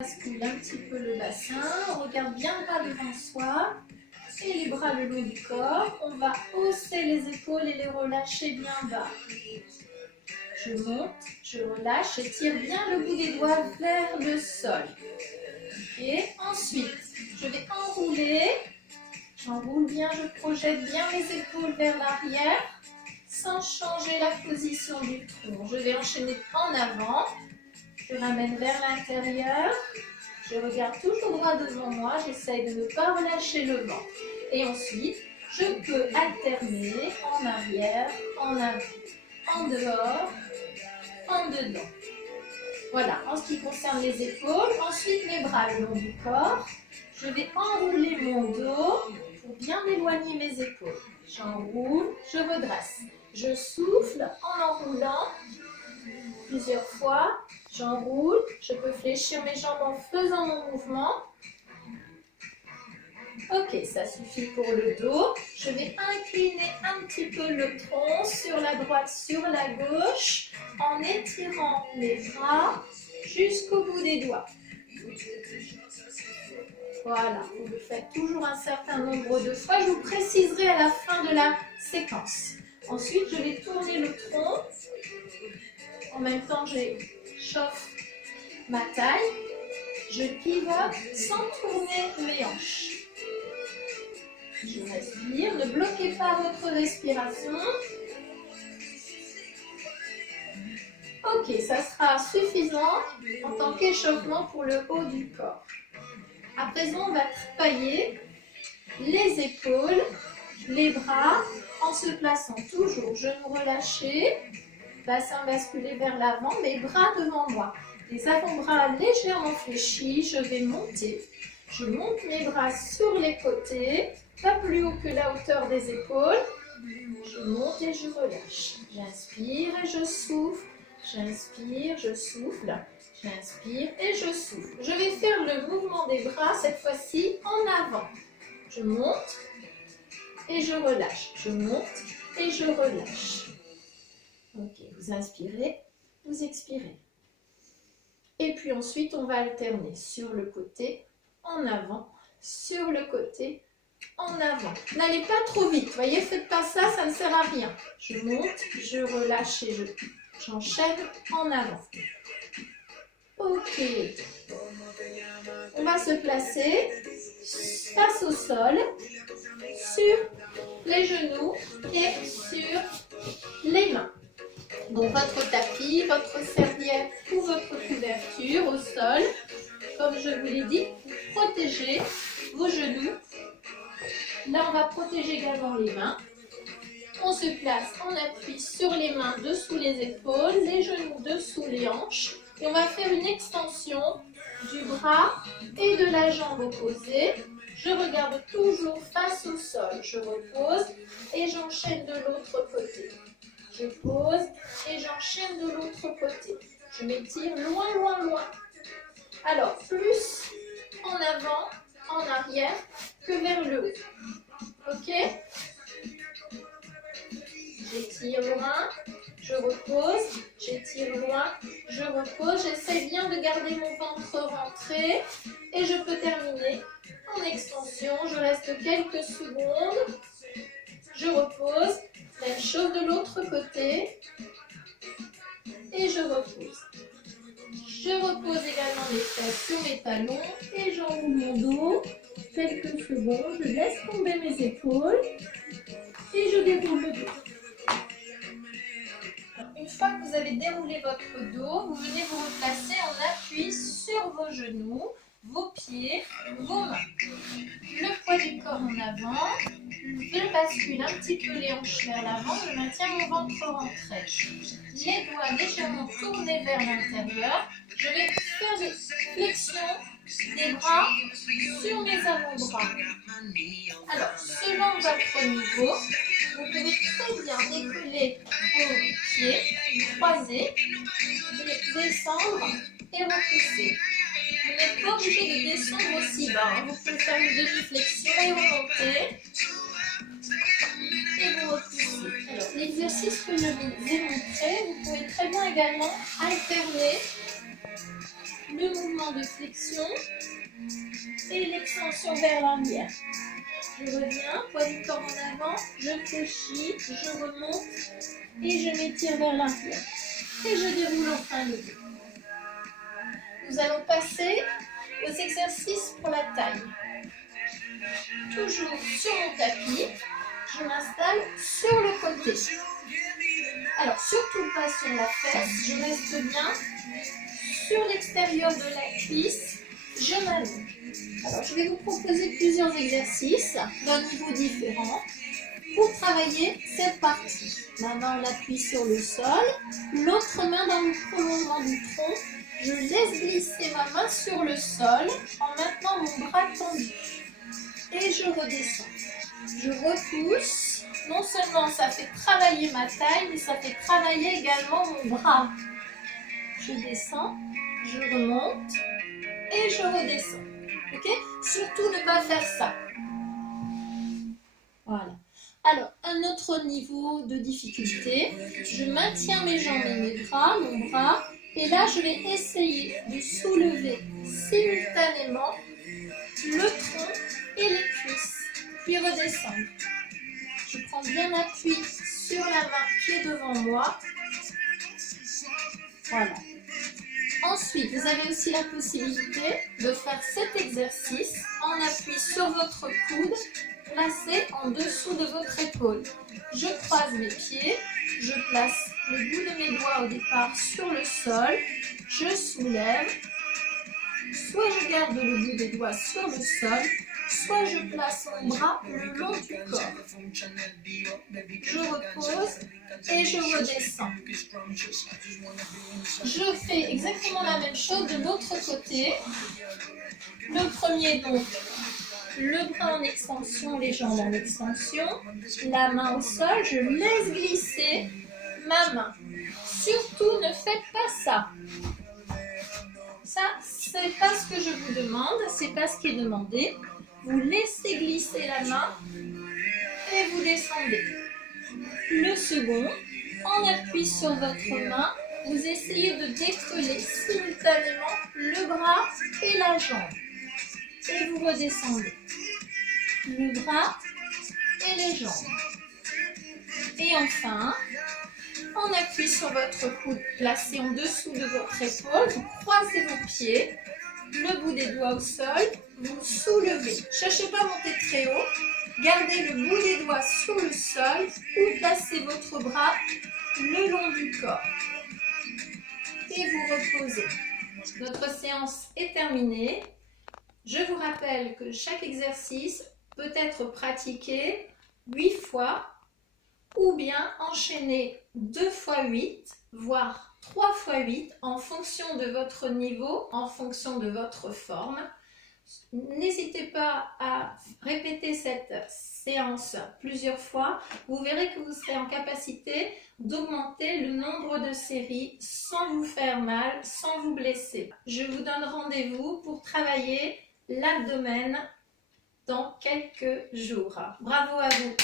Bascule un petit peu le bassin, on regarde bien le bras devant soi et les bras le long du corps. On va hausser les épaules et les relâcher bien bas. Je monte, je relâche, j'étire bien le bout des doigts vers le sol. Et ensuite, je vais enrouler. J'enroule bien, je projette bien les épaules vers l'arrière sans changer la position du tronc. Je vais enchaîner en avant. Je ramène vers l'intérieur. Je regarde toujours droit devant moi. J'essaye de ne pas relâcher le ventre. Et ensuite, je peux alterner en arrière, en avant, en dehors, en dedans. Voilà, en ce qui concerne les épaules. Ensuite, mes bras le long du corps. Je vais enrouler mon dos pour bien éloigner mes épaules. J'enroule, je redresse. Je souffle en enroulant plusieurs fois. J'enroule, je peux fléchir mes jambes en faisant mon mouvement. Ok, ça suffit pour le dos. Je vais incliner un petit peu le tronc sur la droite, sur la gauche, en étirant les bras jusqu'au bout des doigts. Voilà, vous le faites toujours un certain nombre de fois. Je vous préciserai à la fin de la séquence. Ensuite, je vais tourner le tronc. En même temps, j'échauffe ma taille. Je pivote sans tourner mes hanches. Je respire. Ne bloquez pas votre respiration. Ok, ça sera suffisant en tant qu'échauffement pour le haut du corps. À présent, on va travailler les épaules, les bras, en se plaçant toujours genoux relâchés, bassin basculé vers l'avant, mes bras devant moi. Les avant-bras légèrement fléchis, je vais monter. Je monte mes bras sur les côtés, pas plus haut que la hauteur des épaules. Je monte et je relâche. J'inspire et je souffle. J'inspire, je souffle. J'inspire et je souffle. Je vais faire le mouvement des bras cette fois-ci en avant. Je monte et je relâche. Je monte et je relâche. Ok, vous inspirez, vous expirez. Et puis ensuite, on va alterner sur le côté, en avant, sur le côté, en avant. N'allez pas trop vite, voyez, faites pas ça, ça ne sert à rien. Je monte, je relâche et j'enchaîne en avant. Ok. On va se placer face au sol, sur les genoux et sur les mains. Donc votre tapis, votre serviette ou votre couverture au sol. Comme je vous l'ai dit, protégez vos genoux. Là, on va protéger également les mains. On se place en appui sur les mains dessous les épaules, les genoux dessous les hanches. Et on va faire une extension du bras et de la jambe opposée. Je regarde toujours face au sol. Je repose et j'enchaîne de l'autre côté. Je pose et j'enchaîne de l'autre côté. Je m'étire loin, loin, loin. Alors, plus en avant, en arrière que vers le haut. Ok? J'étire loin, je repose, j'étire loin, je repose. J'essaie bien de garder mon ventre rentré et je peux terminer en extension. Je reste quelques secondes. Je repose. Même chose de l'autre côté. Et je repose. Je repose également les fesses sur mes talons et j'enroule mon dos. Quelques secondes. Je laisse tomber mes épaules et je déroule le dos. Une fois que vous avez déroulé votre dos, vous venez vous replacer en appui sur vos genoux, vos pieds, vos mains. Le poids du corps en avant. Je bascule un petit peu les hanches vers l'avant, je maintiens mon ventre rentré. Les doigts légèrement tournés vers l'intérieur. Je vais faire des flexions des bras sur mes avant-bras. Alors, selon votre niveau, vous pouvez très bien décoller vos pieds, croiser, descendre et repousser. Vous n'êtes pas obligé de descendre aussi bas. Vous pouvez faire une demi-flexion et remonter. Et vous repoussez. Alors, l'exercice que je vous ai montré, vous pouvez très bien également alterner le mouvement de flexion et l'extension vers l'arrière. Je reviens, poids du corps en avant, je fléchis, je remonte et je m'étire vers l'arrière. Et je déroule enfin le dos. Nous allons passer aux exercices pour la taille. Toujours sur mon tapis, je m'installe sur le côté. Alors, surtout pas sur la fesse, je reste bien sur l'extérieur de la cuisse, je m'allonge. Alors, je vais vous proposer plusieurs exercices d'un niveau différent. Pour travailler cette partie, ma main l'appuie sur le sol, l'autre main dans le prolongement du tronc, je laisse glisser ma main sur le sol en maintenant mon bras tendu. Et je redescends. Je repousse. Non seulement ça fait travailler ma taille, mais ça fait travailler également mon bras. Je descends, je remonte et je redescends. Ok? Surtout ne pas faire ça. Voilà. Alors, un autre niveau de difficulté. Je maintiens mes jambes et mes bras, mon bras. Et là, je vais essayer de soulever simultanément le tronc et les cuisses. Puis redescendre. Je prends bien appui sur la main qui est devant moi. Voilà. Ensuite, vous avez aussi la possibilité de faire cet exercice en appui sur votre coude, placé en dessous de votre épaule. Je croise mes pieds, je place le bout de mes doigts au départ sur le sol, je soulève, soit je garde le bout des doigts sur le sol, soit je place mon bras le long du corps. Je repose et je redescends. Je fais exactement la même chose de l'autre côté. Le premier, donc, le bras en extension, les jambes en extension, la main au sol, je laisse glisser ma main. Surtout, ne faites pas ça. Ça, c'est pas ce que je vous demande, c'est pas ce qui est demandé. Vous laissez glisser la main et vous descendez. Le second, en appui sur votre main, vous essayez de décoller simultanément le bras et la jambe. Et vous redescendez. Le bras et les jambes. Et enfin, en appui sur votre coude placé en dessous de votre épaule, vous croisez vos pieds, le bout des doigts au sol, vous soulevez. Ne cherchez pas à monter très haut, gardez le bout des doigts sur le sol ou placez votre bras le long du corps. Et vous reposez. Notre séance est terminée. Je vous rappelle que chaque exercice peut être pratiqué 8 fois ou bien enchaîné 2 fois 8, voire 3 fois 8 en fonction de votre niveau, en fonction de votre forme. N'hésitez pas à répéter cette séance plusieurs fois. Vous verrez que vous serez en capacité d'augmenter le nombre de séries sans vous faire mal, sans vous blesser. Je vous donne rendez-vous pour travailler l'abdomen dans quelques jours. Bravo à vous!